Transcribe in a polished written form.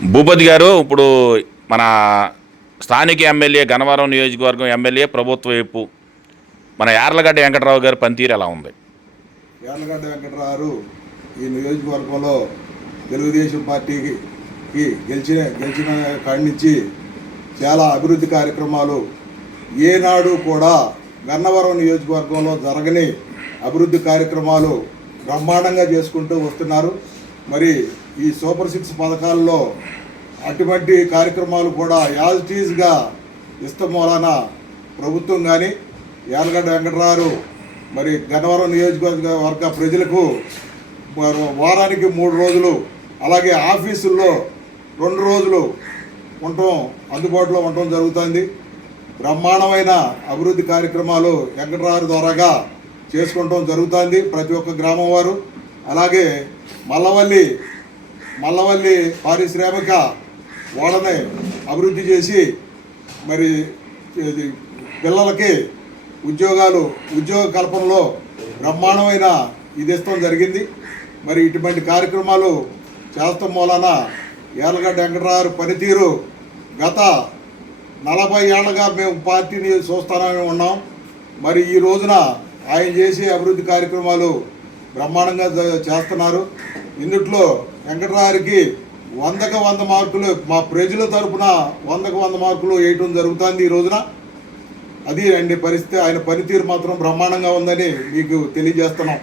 భూపతి గారు, ఇప్పుడు మన స్థానిక ఎమ్మెల్యే, గన్నవరం నియోజకవర్గం ఎమ్మెల్యే ప్రభుత్వ వైపు మన యార్లగడ్డ వెంకటరావు గారి పనితీరు ఎలా ఉంది? యార్లగడ్డ వెంకటరావు ఈ నియోజకవర్గంలో తెలుగుదేశం పార్టీకి గెలిచిన కాడి నుంచి చాలా అభివృద్ధి కార్యక్రమాలు ఏనాడు కూడా గన్నవరం నియోజకవర్గంలో జరగని అభివృద్ధి కార్యక్రమాలు బ్రహ్మాండంగా చేసుకుంటూ వస్తున్నారు. మరి ఈ సూపర్ 6 పథకాల్లో అటువంటి కార్యక్రమాలు కూడా యాజ్ ఇట్ ఈజ్గా ఇష్టం వలన ప్రభుత్వం కానీ యార్లగడ్డ వెంకటరావు మరి గన్నవరం నియోజకవర్గ ప్రజలకు వారానికి 3 రోజులు, అలాగే ఆఫీసుల్లో 2 రోజులు అందుబాటులో ఉండటం జరుగుతుంది. బ్రహ్మాండమైన అభివృద్ధి కార్యక్రమాలు వెంకటరావు ద్వారాగా చేసుకోవటం జరుగుతుంది ప్రతి ఒక్క గ్రామం వారు. అలాగే మల్లవల్లి పారిశ్రామిక ఓడని అభివృద్ధి చేసి మరి పిల్లలకి ఉద్యోగ కల్పనలో బ్రహ్మాండమైన ఇది ఇష్టం జరిగింది. మరి ఇటువంటి కార్యక్రమాలు చేస్తాం మూలన యార్లగడ్డ వెంకటరావు పనితీరు గత 40 ఏళ్ళగా మేము పార్టీని చూస్తానని ఉన్నాం. మరి ఈ రోజున ఆయన చేసే అభివృద్ధి కార్యక్రమాలు బ్రహ్మాండంగా చేస్తున్నారు. ఇందుట్లో వెంకటరావుకి 100కి 100 మార్కులు మా ప్రజల తరఫున 100కి 100 మార్కులు వేయటం జరుగుతుంది ఈ రోజున. అది అండి పరిస్థితి. ఆయన పనితీరు మాత్రం బ్రహ్మాండంగా ఉందని మీకు తెలియజేస్తున్నాం.